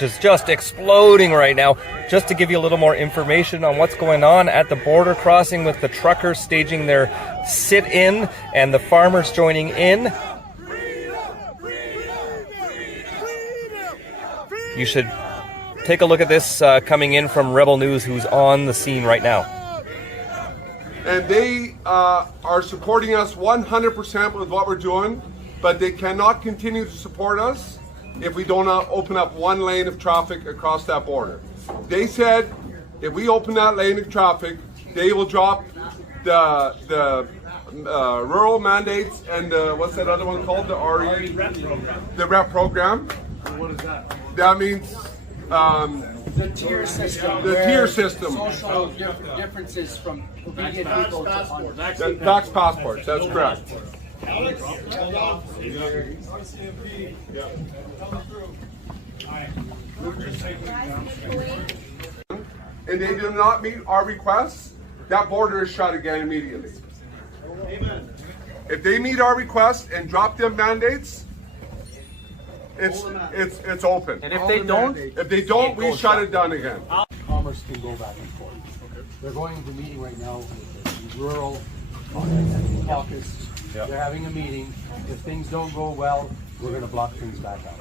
Is just exploding right now. Just to give you a little more information on what's going on at the border crossing with the truckers staging their sit-in and the farmers joining in. You should take a look at this coming in from Rebel News, who's on the scene right now. And they are supporting us 100% with what we're doing, but they cannot continue to support us if we don't open up one lane of traffic across that border. They said if we open that lane of traffic, they will drop the rural mandates and what's that other one called? The RE? The REP program. What is that? That means the tier system. The tier system. Social differences from obedient people to Tax passports, that's correct. Alex? And they do not meet our requests, that border is shut again immediately. Amen. If they meet our requests and drop them mandates, it's open. And if they don't, we shut it down again. Commerce can go back and forth. Okay. They're going to a meeting right now with the rural caucus. Yep. They're having a meeting. If things don't go well, we're going to block things back out.